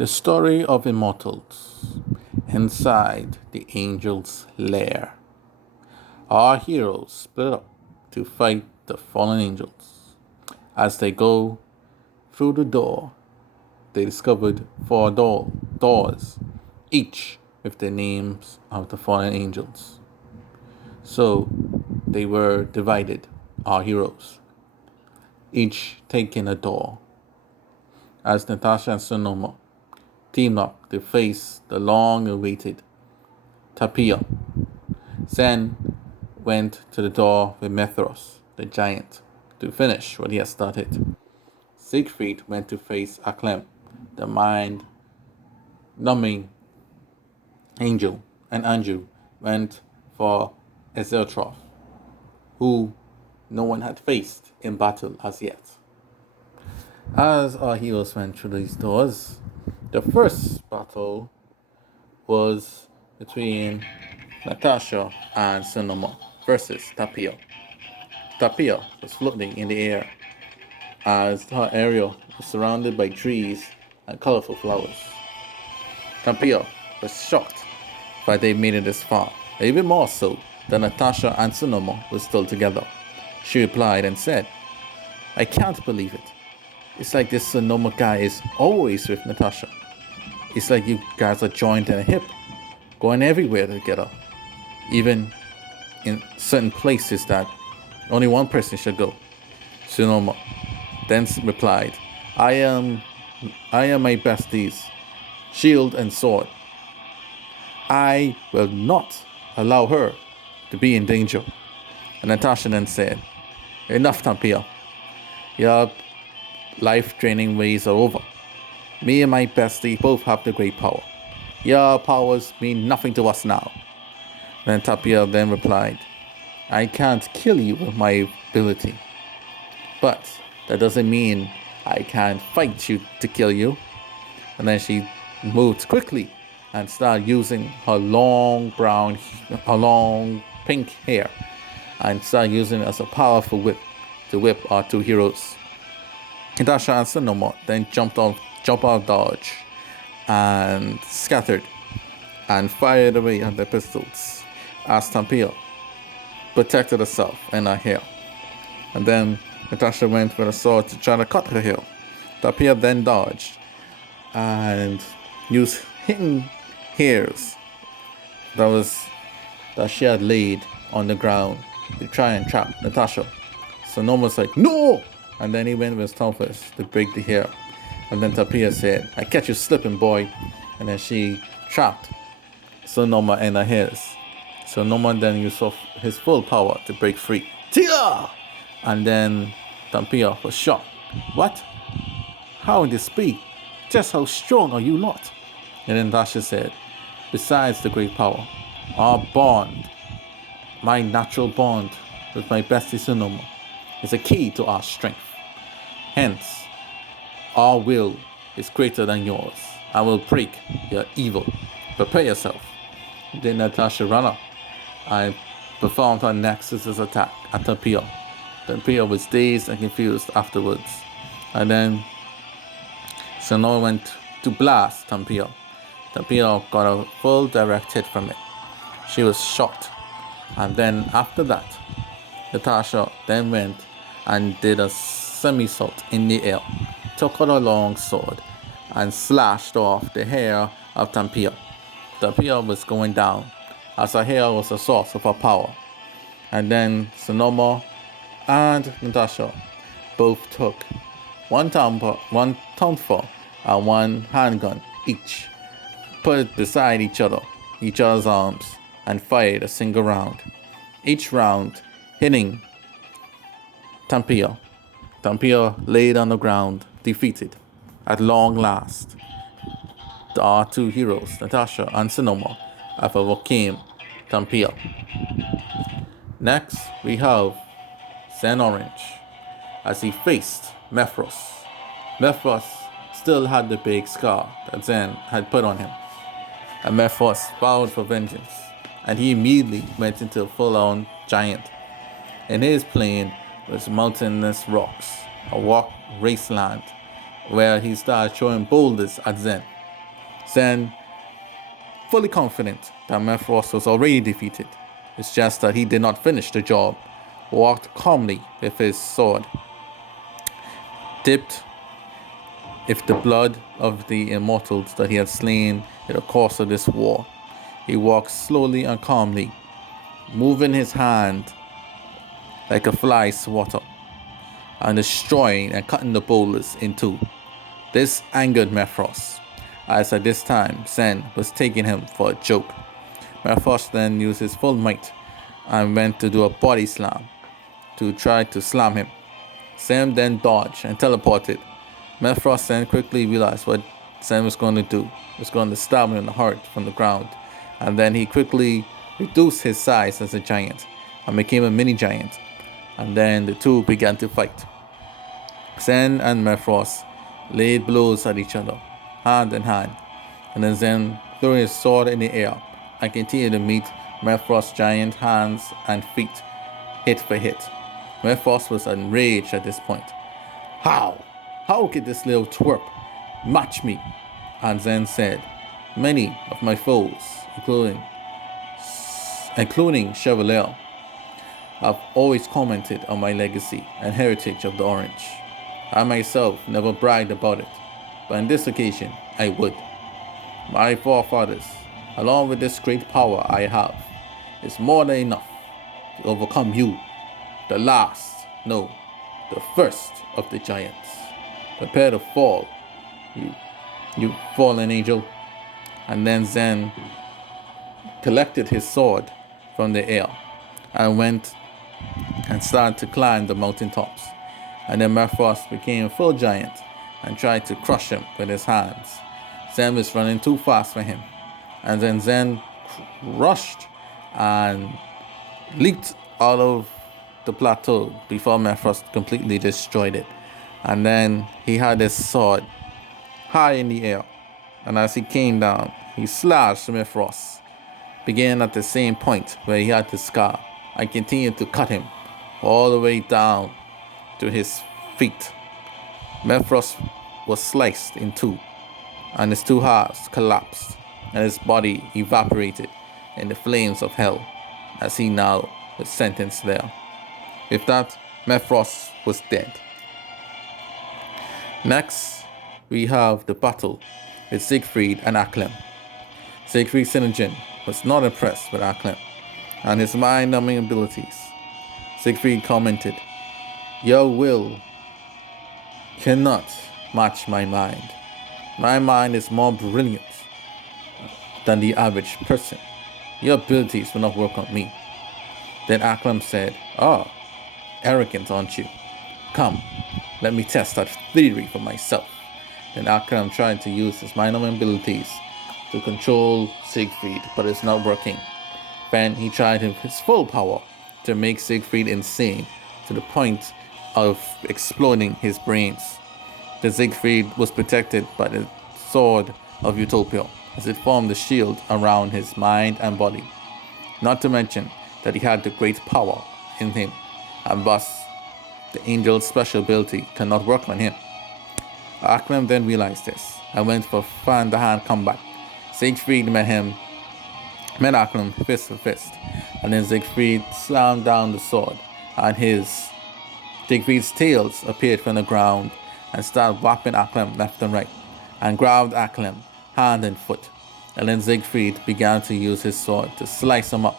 The story of Immortals inside the Angel's lair. Our heroes split up to fight the fallen angels. As they go through the door, they discovered four doors, each with the names of the fallen angels. So they were divided, our heroes, each taking a door. As Natasha and Sonoma teamed up to face the long-awaited Tapia, Zen went to the door with Mythos, the giant, to finish what he had started. Siegfried went to face Acklin, the mind-numbing angel, and Andrew went for Azeotrop, who no one had faced in battle as yet. As our heroes went through these doors, the first battle was between Natasha and Sonoma versus Tapio. Tapia was floating in the air as her area was surrounded by trees and colorful flowers. Tapia was shocked that they made it this far, even more so that Natasha and Sonoma were still together. She replied and said, "I can't believe it. It's like this Sonoma guy is always with Natasha. It's like you guys are joined in a hip, going everywhere together, even in certain places that only one person should go." Sonoma then replied, I am my besties, shield and sword. I will not allow her to be in danger." And Natasha then said, "Enough, Tapia. Your life-draining ways are over. Me and my bestie both have the great power. Your powers mean nothing to us now." Then Tapia then replied, "I can't kill you with my ability, but that doesn't mean I can't fight you to kill you." And then she moved quickly and started using her long pink hair and started using it as a powerful whip to whip our two heroes. Natasha and Sonoma then jumped out of dodge and scattered and fired away at their pistols as Tapia protected herself and her hair. And then Natasha went with a sword to try to cut her hair. Tapia then dodged and used hidden hairs that she had laid on the ground to try and trap Natasha. Sonoma was like, "No!" And then he went with his toughest to break the hair. And then Tapia said, "I catch you slipping, boy." And then she trapped Sonoma in her hairs. Sonoma then used his full power to break free. Tia! And then Tapia was shocked. "What? How in this speed? Just how strong are you lot?" And then Natasha said, "Besides the great power, our bond, my natural bond with my bestie Sonoma, is a key to our strength. Hence, our will is greater than yours. I will break your evil. Prepare yourself." Then Natasha ran up and performed her Nexus's attack at Tapia. Tapia was dazed and confused afterwards. And then Sonoma went to blast Tapia. Tapia got a full direct hit from it. She was shocked. And then after that, Natasha then went and did a somersault in the air, took out a long sword, and slashed off the hair of Tapia. Tapia was going down, as her hair was a source of her power. And then Sonoma and Natasha both took one tonfa and one handgun each, put it beside each other's arms, and fired a single round. Each round hitting Tapia. Tapia laid on the ground, defeated. At long last, our two heroes, Natasha and Sonoma, have overcame Tapia. Next, we have Zen Orange, as he faced Mythos. Mythos still had the big scar that Zen had put on him, and Mythos vowed for vengeance, and he immediately went into a full-on giant. In his plane was mountainous rocks, a wasteland, where he started throwing boulders at Zen. Zen, fully confident that Mythos was already defeated. It's just that he did not finish the job, walked calmly with his sword, dipped with the blood of the Immortals that he had slain in the course of this war. He walked slowly and calmly, moving his hand like a fly swatter, and destroying and cutting the boulders in two. This angered Mythos, as at this time Zen was taking him for a joke. Mythos then used his full might and went to do a body slam to try to slam him. Zen then dodged and teleported. Mythos then quickly realized what Zen was going to do. He was going to stab him in the heart from the ground, and then he quickly reduced his size as a giant and became a mini giant, and then the two began to fight. Zen and Mythos laid blows at each other, hand in hand, and then Zen threw his sword in the air and continued to meet Mythos' giant hands and feet, hit for hit. Mythos was enraged at this point. How? How could this little twerp match me? And Zen said, many of my foes, including Chevalier, have always commented on my legacy and heritage of the Orange. I myself never bragged about it, but on this occasion I would. My forefathers, along with this great power I have, is more than enough to overcome you, the first of the giants. Prepare to fall, you fallen angel. And then Zen collected his sword from the air and went and started to climb the mountaintops. And then Mythos became a full giant and tried to crush him with his hands. Zen was running too fast for him. And then Zen rushed and leaped out of the plateau before Mythos completely destroyed it. And then he had his sword high in the air. And as he came down, he slashed Mythos, beginning at the same point where he had the scar, and continued to cut him all the way down to his feet. Mythos was sliced in two, and his two halves collapsed, and his body evaporated in the flames of hell, as he now was sentenced there. With that, Mythos was dead. Next, we have the battle with Siegfried and Acklin. Siegfried's Synergen was not impressed with Acklin and his mind-numbing abilities. Siegfried commented, your will cannot match my mind. My mind is more brilliant than the average person. Your abilities will not work on me. Then Acklin said, arrogant, aren't you? Come, let me test that theory for myself. Then Acklin tried to use his mind-numbing abilities to control Siegfried, but it's not working. Then he tried his full power to make Siegfried insane to the point of exploding his brains. The Siegfried was protected by the sword of Utopia, as it formed a shield around his mind and body. Not to mention that he had the great power in him, and thus the angel's special ability cannot work on him. Acklin then realized this and went for hand-to-hand combat. Siegfried met Acklin fist for fist, and then Siegfried slammed down the sword, and Siegfried's tails appeared from the ground and started whapping Acklin left and right, and grabbed Acklin hand and foot. And then Siegfried began to use his sword to slice him up,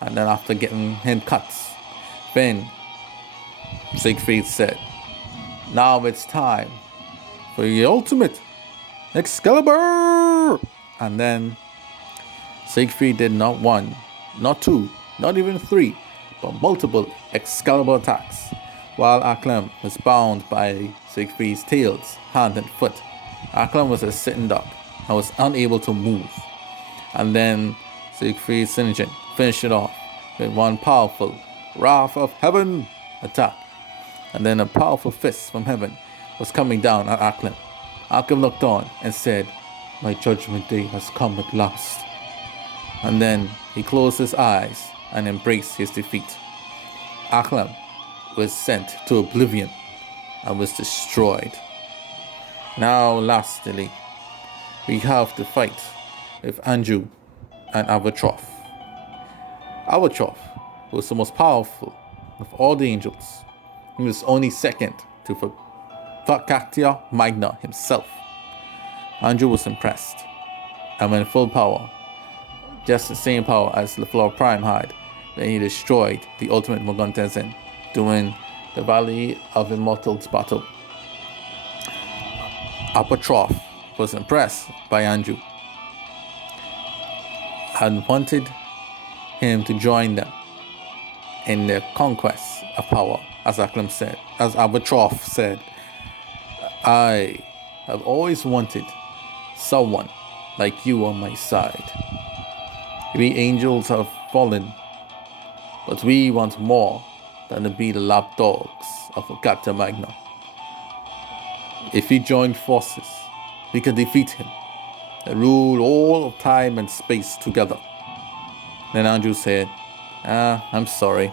and then after getting him cuts, then Siegfried said, now it's time for the ultimate Excalibur! And then Siegfried did not one, not two, not even three, but multiple Excalibur attacks, while Acklin was bound by Siegfried's tails, hand and foot. Acklin was a sitting duck and was unable to move. And then Siegfried's Synergen finished it off with one powerful Wrath of Heaven attack. And then a powerful fist from heaven was coming down at Acklin. Acklin looked on and said, my judgment day has come at last. And then he closed his eyes and embraced his defeat. Acklin was sent to oblivion and was destroyed. Now lastly, we have to fight with Andrew and Azeotrop. Azeotrop was the most powerful of all the angels. He was only second to Tapia Magna himself. Andrew was impressed, and when full power, just the same power as the Floor Prime had when he destroyed the ultimate Mogontezen during the Valley of Immortals battle. Azeotrop was impressed by Andrew and wanted him to join them in their conquest of power, as Acklin said. As Azeotrop said, I have always wanted someone like you on my side. We angels have fallen, but we want more than to be the lapdogs of a Captain Magna. If we join forces, we can defeat him and rule all of time and space together. Then Andrew said, I'm sorry,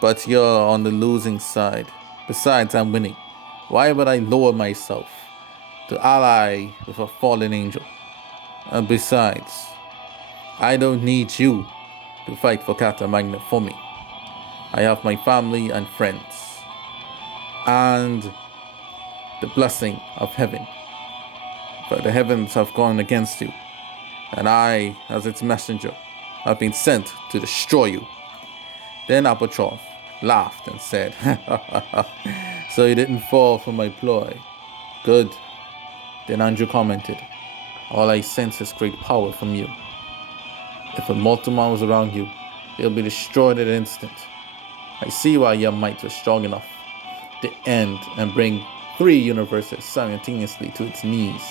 but you're on the losing side. Besides, I'm winning. Why would I lower myself to ally with a fallen angel? And besides, I don't need you to fight for Captain Magna for me. I have my family and friends, and the blessing of heaven. But the heavens have gone against you, and I, as its messenger, have been sent to destroy you. Then Azeotrop laughed and said, so you didn't fall for my ploy. Good. Then Andrew commented, all I sense is great power from you. If a multitude was around you, it'll be destroyed at an instant. I see why your might was strong enough to end and bring 3 universes simultaneously to its knees.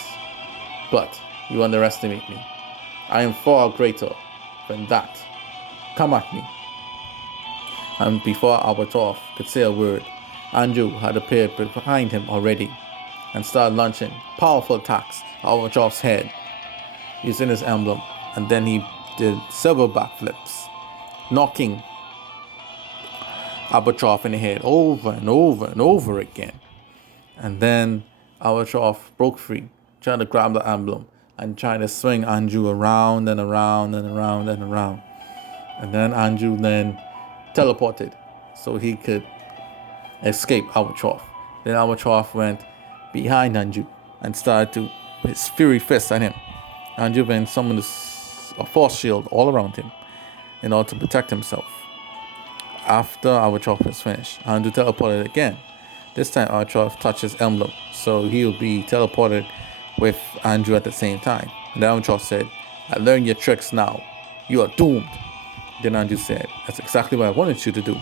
But you underestimate me. I am far greater than that. Come at me. And before Azeotrop could say a word, Andrew had appeared behind him already and started launching powerful attacks at Azeotrop's head using his emblem, and then he did several backflips, knocking Azeotrop in the head over and over and over again. And then Azeotrop broke free, trying to grab the emblem and trying to swing Andrew around and around and around and around. And then Andrew then teleported so he could escape Azeotrop. Then Azeotrop went behind Andrew and started to his fury fist at him. Andrew then summoned a force shield all around him in order to protect himself. After Azeotrop was finished, Andrew teleported again. This time Azeotrop touched his emblem, so he'll be teleported with Andrew at the same time. And then Azeotrop said, I learned your tricks now. You are doomed. Then Andrew said, that's exactly what I wanted you to do.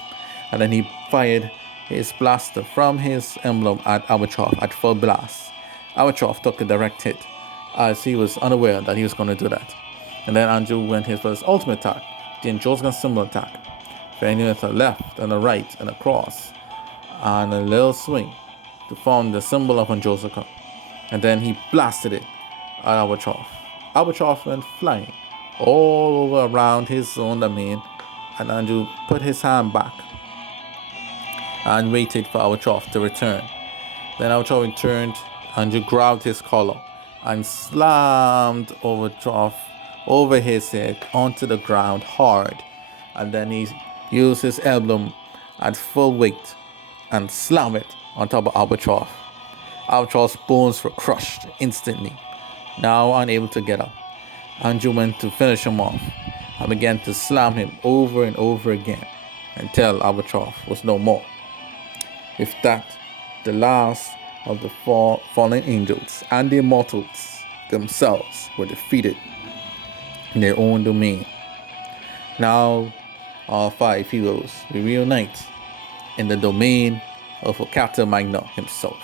And then he fired his blaster from his emblem at Azeotrop at full blast. Azeotrop took a direct hit, as he was unaware that he was going to do that. And then Andrew went for his ultimate attack, the Anjosgan symbol attack, failing with a left and a right and a cross, and a little swing to form the symbol of Anjosgan. And then he blasted it at Azeotrop. Azeotrop went flying all over around his own domain, and Andrew put his hand back and waited for Azeotrop to return. Then Azeotrop returned. Andrew grabbed his collar and slammed Azeotrop over his head onto the ground hard, and then he used his emblem at full weight and slammed it on top of Azeotrop. Azeotrop's bones were crushed instantly. Now unable to get up, Andrew went to finish him off and began to slam him over and over again until Azeotrop was no more. With that, the last of the fallen angels and the Immortals themselves were defeated in their own domain. Now, our 5 heroes will reunite in the domain of Captain Magna himself.